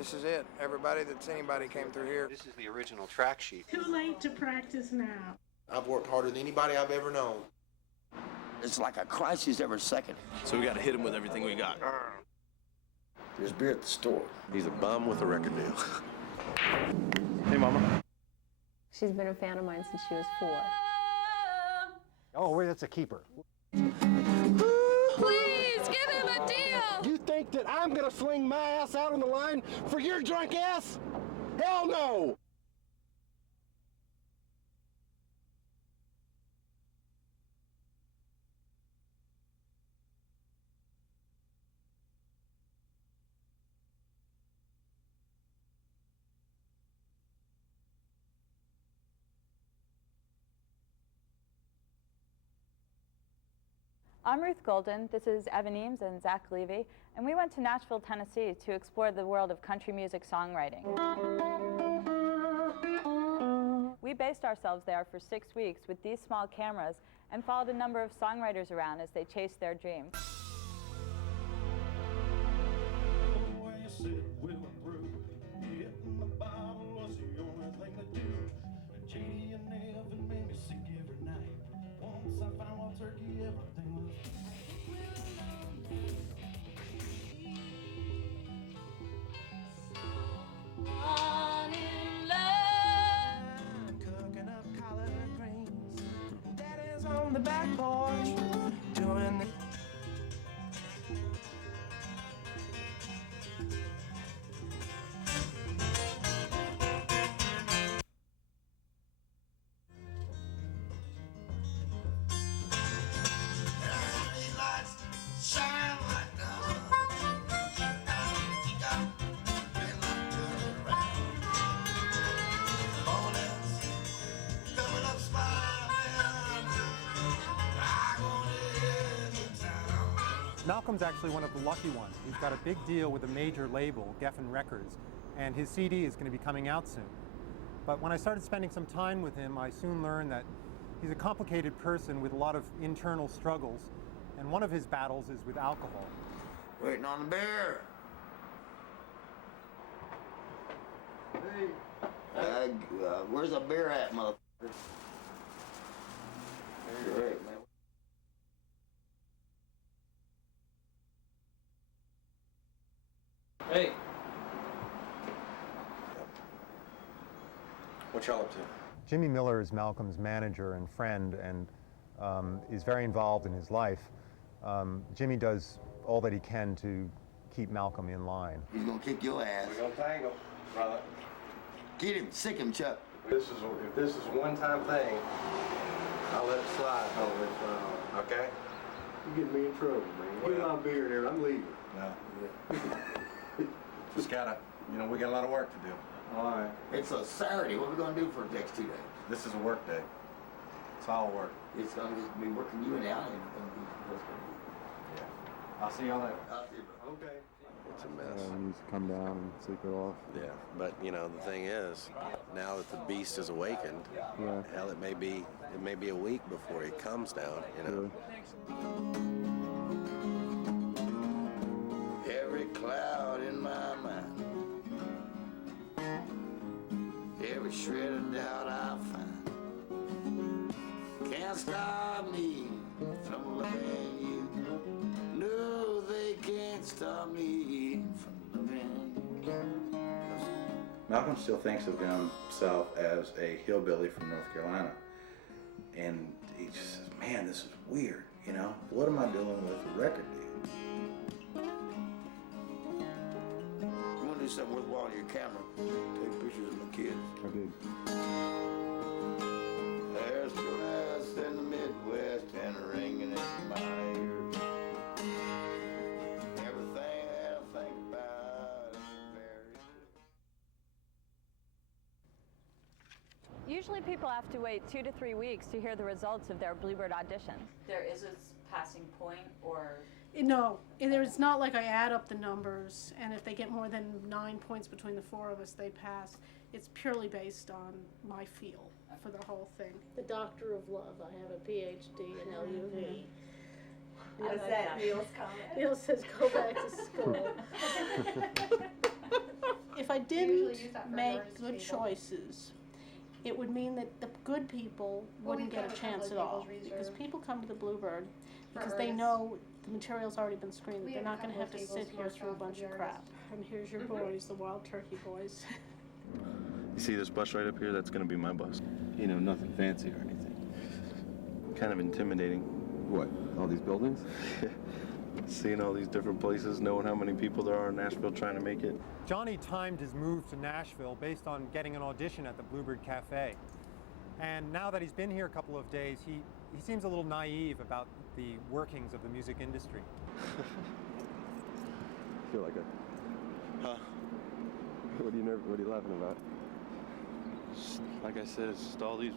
This is it. Everybody anybody came through here. This is the original track sheet. Too late to practice now. I've worked harder than anybody I've ever known. It's like a crisis every second. So we got to hit him with everything we got. There's beer at the store. He's a bum with a record deal. Hey, Mama. She's been a fan of mine since she was 4. Oh, wait, that's a keeper. Please, give him a deal! You think that I'm gonna fling my ass out on the line for your drunk ass? Hell no! I'm Ruth Golden, this is Evan Eames and Zach Levy, and we went to Nashville, Tennessee to explore the world of country music songwriting. We based ourselves there for 6 weeks with these small cameras and followed a number of songwriters around as they chased their dreams. On the back porch, doing the Malcolm's actually one of the lucky ones. He's got a big deal with a major label, Geffen Records, and his CD is going to be coming out soon. But when I started spending some time with him, I soon learned that he's a complicated person with a lot of internal struggles, and one of his battles is with alcohol. Waiting on the beer. Hey. Where's the beer at, motherfucker? Great, man. Hey. What y'all up to? Jimmy Miller is Malcolm's manager and friend and is very involved in his life. Jimmy does all that he can to keep Malcolm in line. He's gonna kick your ass. We're gonna tangle, brother. Get him, sick him, Chuck. If this is a one-time thing, I'll let it slide. Oh, that's fine. Okay? You get me in trouble, man. Get my beer there, I'm leaving. No. Just gotta, we got a lot of work to do. All right. It's a Saturday. What are we gonna do for the next 2 days? This is a work day. It's all work. It's gonna just be working you and Al, and it's gonna be what's gonna be. Yeah. I'll see y'all later. I'll see you, bro. Okay. It's a mess. He needs to come down and sleep it off. Yeah, but the thing is, now that the beast is awakened, hell, it may be a week before he comes down. Every cloud in my mind, every shred of doubt I find, can't stop me from loving you. No, they can't stop me from loving you. Malcolm still thinks of himself as a hillbilly from North Carolina. And he just says, man, this is weird, What am I doing with a record deal? You want to do something worthwhile on your camera? Take pictures of my kids. I did. There's grass in the Midwest and ringing in my ears. Everything that I think about is very Usually people have to wait 2 to 3 weeks to hear the results of their Bluebird audition. There is a passing point, or? No, it's not like I add up the numbers, and if they get more than 9 points between the 4 of us, they pass. It's purely based on my feel for the whole thing. The Doctor of Love. I have a PhD in LUV. Was that Neil's comment? Neil says go back to school. didn't make good choices, it would mean that the good people wouldn't get a chance at all. Because people come to the Bluebird because they know the material's already been screened. They're not going to have to sit here through a bunch of crap. And here's your boys, the Wild Turkey boys. You see this bus right up here? That's gonna be my bus. You know, nothing fancy or anything. Kind of intimidating. What, all these buildings? Seeing all these different places, knowing how many people there are in Nashville trying to make it. Johnny timed his move to Nashville based on getting an audition at the Bluebird Cafe. And now that he's been here a couple of days, he seems a little naive about the workings of the music industry. Feel like it. Huh? What are you laughing about? Like I said, it's just all these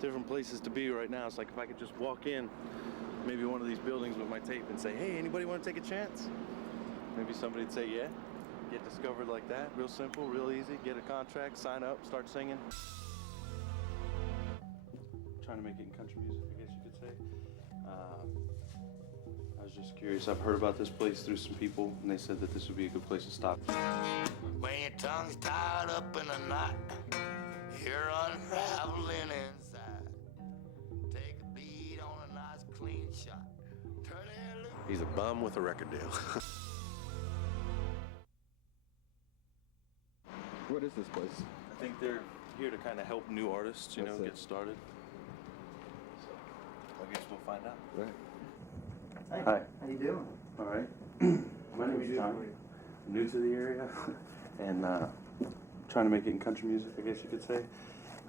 different places to be right now. It's like if I could just walk in maybe one of these buildings with my tape and say, hey, anybody want to take a chance? Maybe somebody would say, yeah. Get discovered like that. Real simple, real easy. Get a contract, sign up, start singing. Trying to make it in country music, I guess you could say. I was just curious. I've heard about this place through some people, and they said that this would be a good place to stop. When your tongue's tied up in a knot, you're unraveling inside. Take a beat on a nice clean shot. Turn it loose. He's a bum with a record deal. What is this place? I think they're here to kind of help new artists, you know, get started. So I guess we'll find out. Right. Hey, Hi. how you doing? All right. My name is John. I'm new to the area and trying to make it in country music, I guess you could say.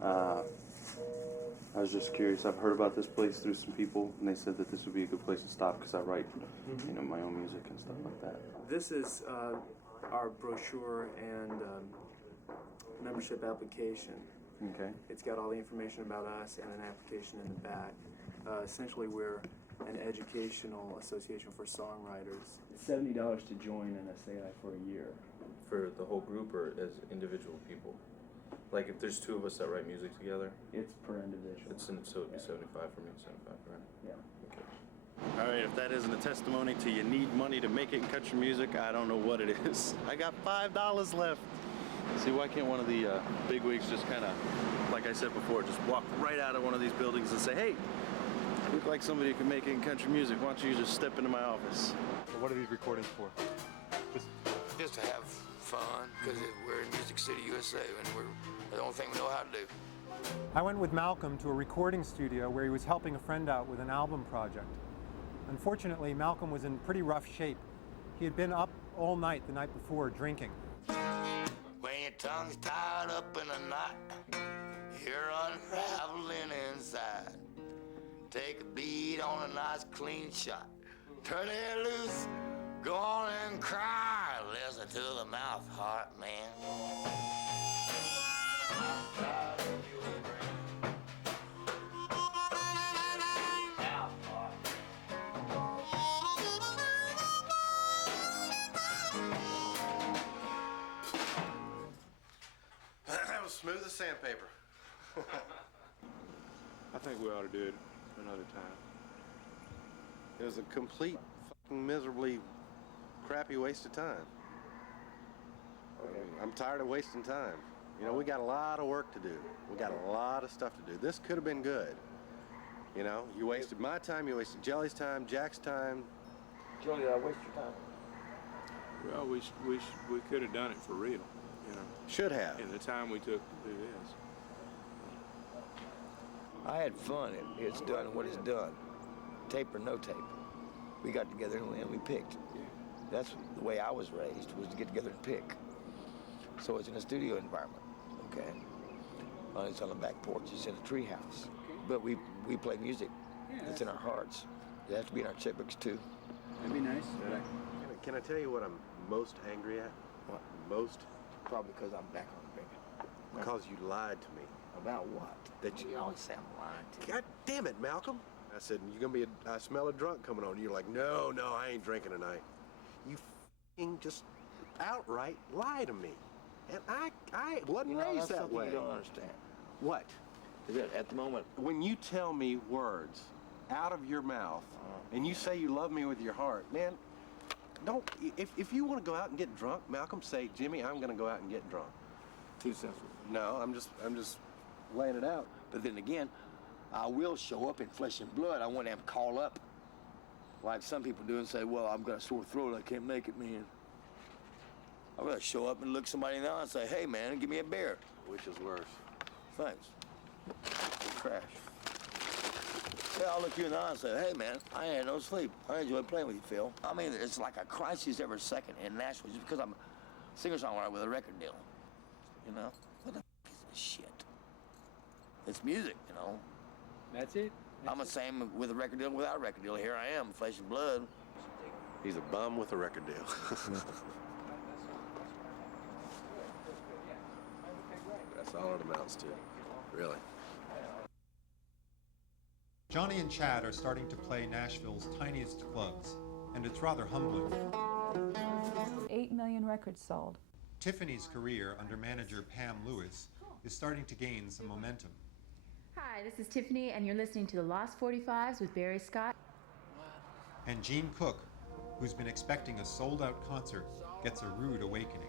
I was just curious. I've heard about this place through some people, and they said that this would be a good place to stop because I write, you know, my own music and stuff like that. This is our brochure and membership application. Okay. It's got all the information about us and an application in the back. Essentially, we're an educational association for songwriters. It's $70 to join an SAI for a year. For the whole group or as individual people? Like if there's two of us that write music together? It's per individual. So it'd be 75 for me, 75 for him? Yeah. Okay. All right, if that isn't a testimony to you need money to make it in country music, I don't know what it is. I got $5 left. See, why can't one of the bigwigs just kind of, like I said before, just walk right out of one of these buildings and say, hey, you look like somebody who can make it in country music. Why don't you just step into my office? So what are these recordings for? Just to have fun, because we're in Music City, USA, and we're the only thing we know how to do. I went with Malcolm to a recording studio where he was helping a friend out with an album project. Unfortunately, Malcolm was in pretty rough shape. He had been up all night the night before drinking. When your tongue's tied up in a knot, you're unraveling inside. Take a beat on a nice clean shot. Turn it loose, go on and cry. Listen to the mouth heart, man. That was smooth as sandpaper. I think we ought to do it another time. It was a complete fucking miserably crappy waste of time. I'm tired of wasting time. You know, we got a lot of work to do. We got a lot of stuff to do. This could have been good. You know, you wasted my time, you wasted Jelly's time, Jack's time. Johnny, did I waste your time? Well, we could have done it for real, you know. Should have. In the time we took to do this. I had fun. It's done what it's done. Tape or no tape. We got together and we picked. That's the way I was raised, was to get together and pick. So it's in a studio environment, okay? It's on the back porch, it's in a tree house. But we play music. It's in our hearts. It has to be in our checkbooks too. That'd be nice. Can I tell you what I'm most angry at? What? Most? Probably because I'm back on drinking. Because you lied to me. About what? That you always say I'm lying to you. God damn it, Malcolm. I said, you're gonna be I smell a drunk coming on. You're like, no, I ain't drinking tonight. You f***ing just outright lie to me. And I wasn't raised that way. You don't understand. What? At the moment, when you tell me words out of your mouth and you say you love me with your heart, man, don't. If you want to go out and get drunk, Malcolm, say, Jimmy, I'm going to go out and get drunk. Too simple. No, I'm just laying it out. But then again, I will show up in flesh and blood. I want them to call up, like some people do, and say, well, I've got a sore throat, I can't make it, man. I'd rather show up and look somebody in the eye and say, hey, man, give me a beer. Which is worse? Thanks. Crash. Yeah, I'll look you in the eye and say, hey, man, I ain't had no sleep. I enjoyed playing with you, Phil. I mean, it's like a crisis every second in Nashville just because I'm a singer-songwriter with a record deal. You know? What the f is this shit? It's music, you know? That's it? I'm the same with a record deal without a record deal. Here I am, flesh and blood. He's a bum with a record deal. That's all it amounts to, really. Johnny and Chad are starting to play Nashville's tiniest clubs, and it's rather humbling. 8 million records sold. Tiffany's career under manager Pam Lewis is starting to gain some momentum. Hi, this is Tiffany, and you're listening to the Lost 45s with Barry Scott. And Gene Cook, who's been expecting a sold-out concert, gets a rude awakening.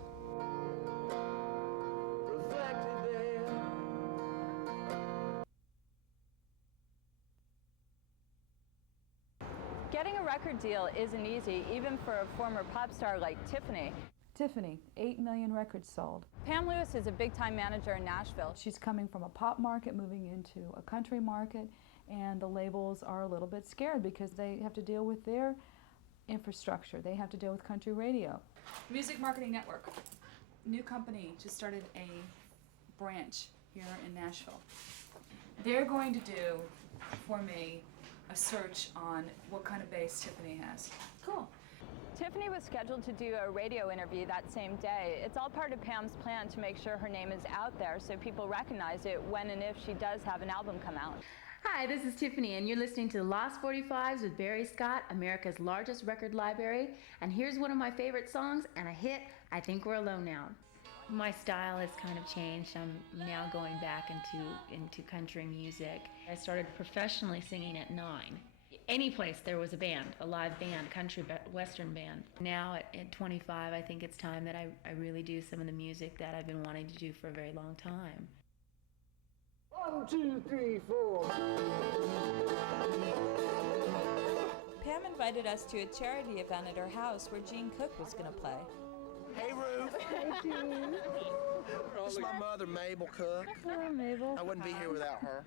Getting a record deal isn't easy, even for a former pop star like Tiffany. Tiffany, 8 million records sold. Pam Lewis is a big-time manager in Nashville. She's coming from a pop market, moving into a country market, and the labels are a little bit scared because they have to deal with their infrastructure. They have to deal with country radio. Music Marketing Network. New company just started a branch here in Nashville. They're going to do for me a search on what kind of bass Tiffany has. Cool. Tiffany was scheduled to do a radio interview that same day. It's all part of Pam's plan to make sure her name is out there so people recognize it when and if she does have an album come out. Hi, this is Tiffany, and you're listening to the Lost 45s with Barry Scott, America's largest record library. And here's one of my favorite songs and a hit, I Think We're Alone Now. My style has kind of changed. I'm now going back into country music. I started professionally singing at 9. Any place there was a band, a live band, country western band. Now at 25, I think it's time that I really do some of the music that I've been wanting to do for a very long time. 1, 2, 3, 4. Pam invited us to a charity event at her house where Gene Cook was going to play. Hey, Ruth. Hey, Gene. This is my mother, Mabel Cook. Hello, Mabel. I wouldn't be here without her.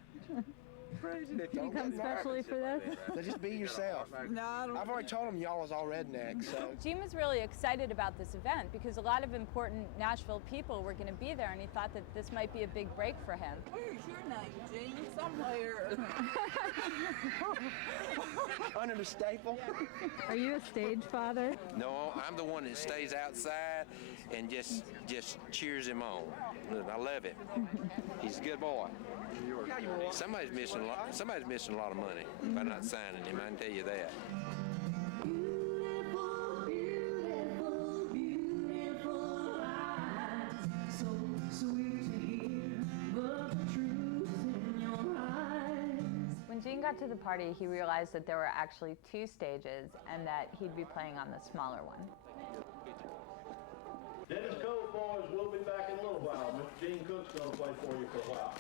Did you come specially for this? So just be yourself. No, I don't. I've already told them y'all was all rednecks, so. Gene was really excited about this event because a lot of important Nashville people were going to be there, and he thought that this might be a big break for him. Where's your name, Gene? Somewhere. Under the staple. Are you a stage father? No, I'm the one that stays outside and just cheers him on. I love it. He's a good boy. Somebody's missing a lot of money by not signing him. I can tell you that. When Gene got to the party, he realized that there were actually 2 stages and that he'd be playing on the smaller one. Dennis Cove, boys, we'll be back in a little while. Mr. Gene Cook's going to play for you for a while.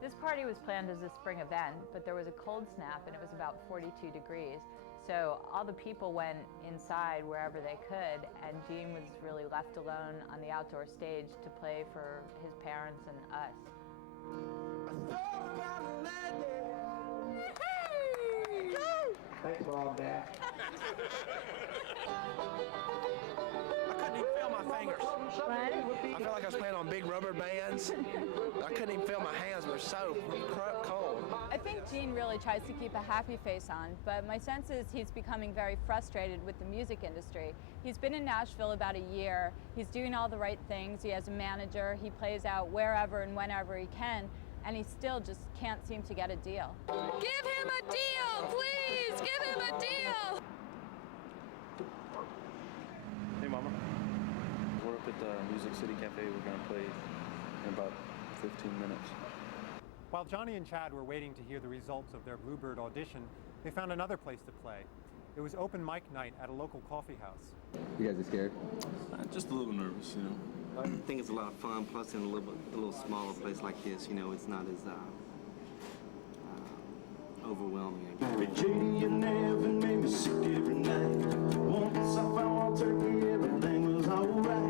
This party was planned as a spring event, but there was a cold snap and it was about 42 degrees. So all the people went inside wherever they could, and Gene was really left alone on the outdoor stage to play for his parents and us. Thanks for all that. I couldn't even feel my fingers. I felt like I was playing on big rubber bands. I couldn't even feel my hands, they were so cold. I think Gene really tries to keep a happy face on, but my sense is he's becoming very frustrated with the music industry. He's been in Nashville about a year. He's doing all the right things. He has a manager. He plays out wherever and whenever he can. and he still just can't seem to get a deal. Give him a deal, please! Give him a deal! Hey, Mama. We're up at the Music City Cafe. We're going to play in about 15 minutes. While Johnny and Chad were waiting to hear the results of their Bluebird audition, they found another place to play. It was open mic night at a local coffee house. You guys are scared? Just a little nervous, you know. I think it's a lot of fun, plus in a little smaller place like this, you know, it's not as overwhelming. JD, you never made me sick every night. Once I found wild turkey, everything was alright.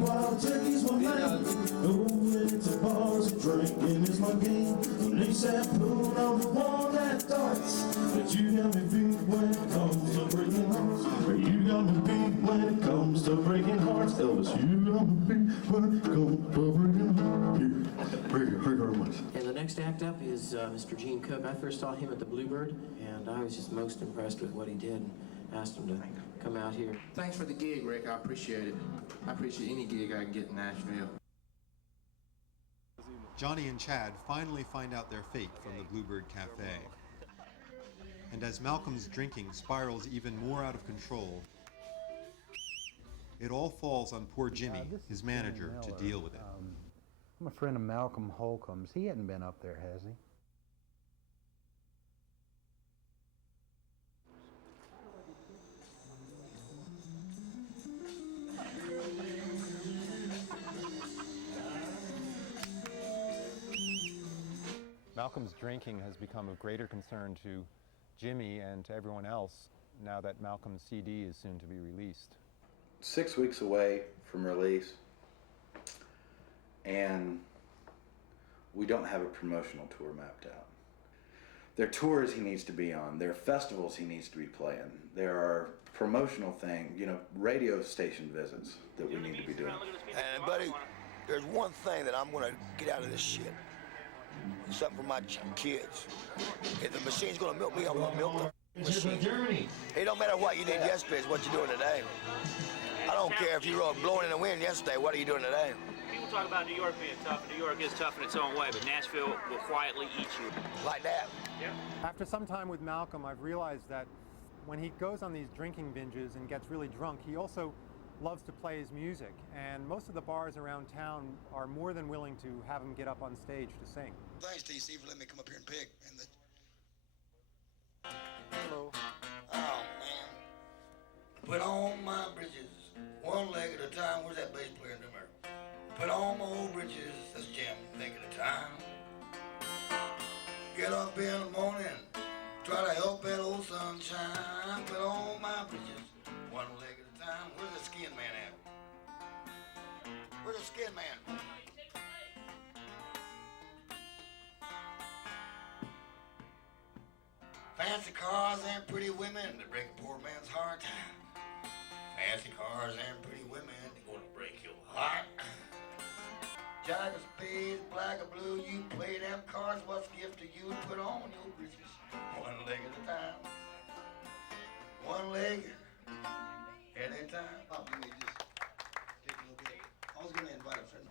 Wild turkeys one night. Going to bars and drinking is my game. When they said put on the one that darts, but you got me beat when it comes to breaking hearts. You got me beat when it comes to breaking hearts. Elvis, you got me beat when it comes to breaking hearts. Thank you very much. And the next act up is Mr. Gene Cook. I first saw him at the Bluebird, and I was just most impressed with what he did and asked him to come out here. Thanks for the gig, Rick. I appreciate it. I appreciate any gig I can get in Nashville. Johnny and Chad finally find out their fate from the Bluebird Cafe. And as Malcolm's drinking spirals even more out of control, it all falls on poor Jimmy, his manager, to deal with it. I'm a friend of Malcolm Holcomb's. He hadn't been up there, has he? Malcolm's drinking has become of greater concern to Jimmy and to everyone else now that Malcolm's CD is soon to be released. 6 weeks away from release, and we don't have a promotional tour mapped out. There are tours he needs to be on. There are festivals he needs to be playing. There are promotional things, you know, radio station visits that we need to be doing. And buddy, there's one thing that I'm gonna get out of this shit. Something for my kids. If the machine's gonna milk me, I'm gonna milk the machine. It don't matter what you did yesterday, it's what you're doing today. I don't care if you were blowing in the wind yesterday, what are you doing today? People talk about New York being tough, and New York is tough in its own way, but Nashville will quietly eat you. Like that? Yeah. After some time with Malcolm, I've realized that when he goes on these drinking binges and gets really drunk, he also loves to play his music, and most of the bars around town are more than willing to have him get up on stage to sing. Thanks, TC, for letting me come up here and pick. Hello. Oh, man. Put on my britches, one leg at a time. Where's that bass player in there? Put on my old britches, that's jam, leg at a time. Get up in the morning, try to help that old sunshine. Put on my britches, one leg at a time. Where's the skin man at? Where's the skin man? Fancy cars and pretty women that break a poor man's heart. Fancy cars and pretty women that gonna break your heart. Jack of spades, black or blue, you play them cards. What's gift to you? Put on your britches, one leg at a time. One leg at a time. Oh, let me just take a little bit. I was gonna invite a friend.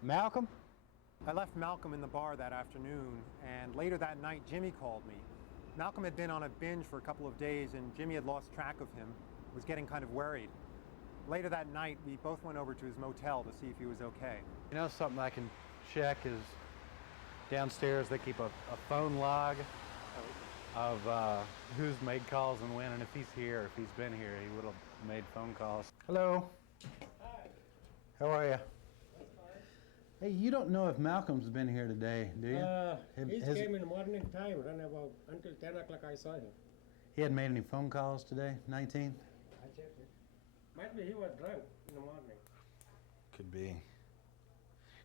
Malcolm? I left Malcolm in the bar that afternoon, and later that night Jimmy called me. Malcolm had been on a binge for a couple of days, and Jimmy had lost track of him, was getting kind of worried. Later that night, we both went over to his motel to see if he was okay. You know, something I can check is downstairs they keep a phone log of who's made calls and when, and if he's here, if he's been here, he would have made phone calls. Hello. Hi. How are you? Hey, you don't know if Malcolm's been here today, do you? He came in the morning time, around about until 10 o'clock I saw him. He hadn't made any phone calls today, 19? I checked it. Might be he was drunk in the morning. Could be.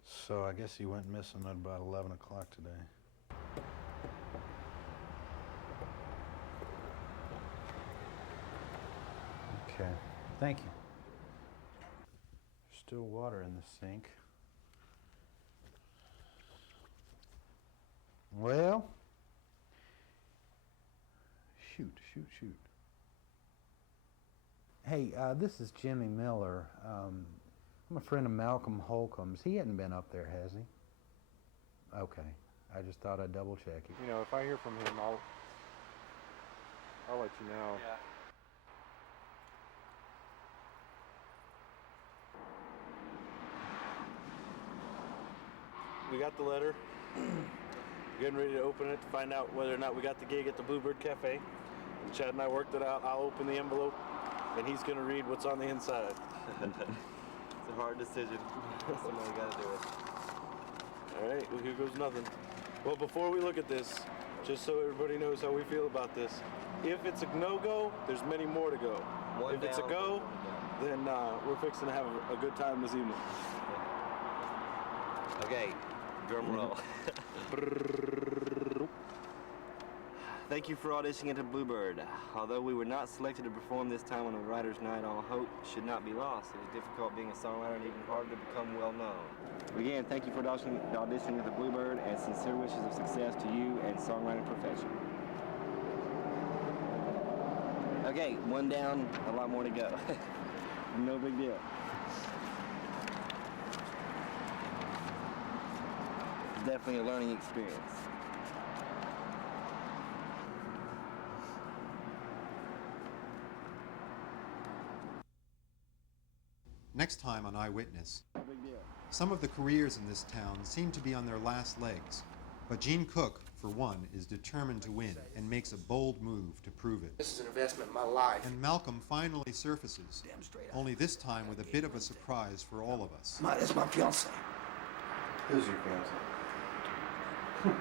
So I guess he went missing at about 11 o'clock today. Okay, thank you. There's still water in the sink. Well, shoot. Hey, this is Jimmy Miller. I'm a friend of Malcolm Holcomb's. He hadn't been up there, has he? Okay. I just thought I'd double check it. You know, if I hear from him, I'll let you know. Yeah. We got the letter. Getting ready to open it to find out whether or not we got the gig at the Bluebird Cafe. Chad and I worked it out. I'll open the envelope, and he's going to read what's on the inside. It's a hard decision. Somebody got to do it. All right, well, here goes nothing. Well, before we look at this, just so everybody knows how we feel about this, if it's a no-go, there's many more to go. If it's a go, then we're fixing to have a good time this evening. Okay, drum roll. Thank you for auditioning at the Bluebird. Although we were not selected to perform this time on a writer's night, all hope should not be lost. It is difficult being a songwriter and even harder to become well known. Again, thank you for auditioning at the Bluebird, and sincere wishes of success to you and songwriting profession. Okay, one down, a lot more to go. No big deal. It's definitely a learning experience. Next time on Eyewitness, some of the careers in this town seem to be on their last legs, but Gene Cook, for one, is determined to win and makes a bold move to prove it. This is an investment in my life. And Malcolm finally surfaces, only this time with a bit of a surprise for all of us. That's my fiance. Who's your fiance?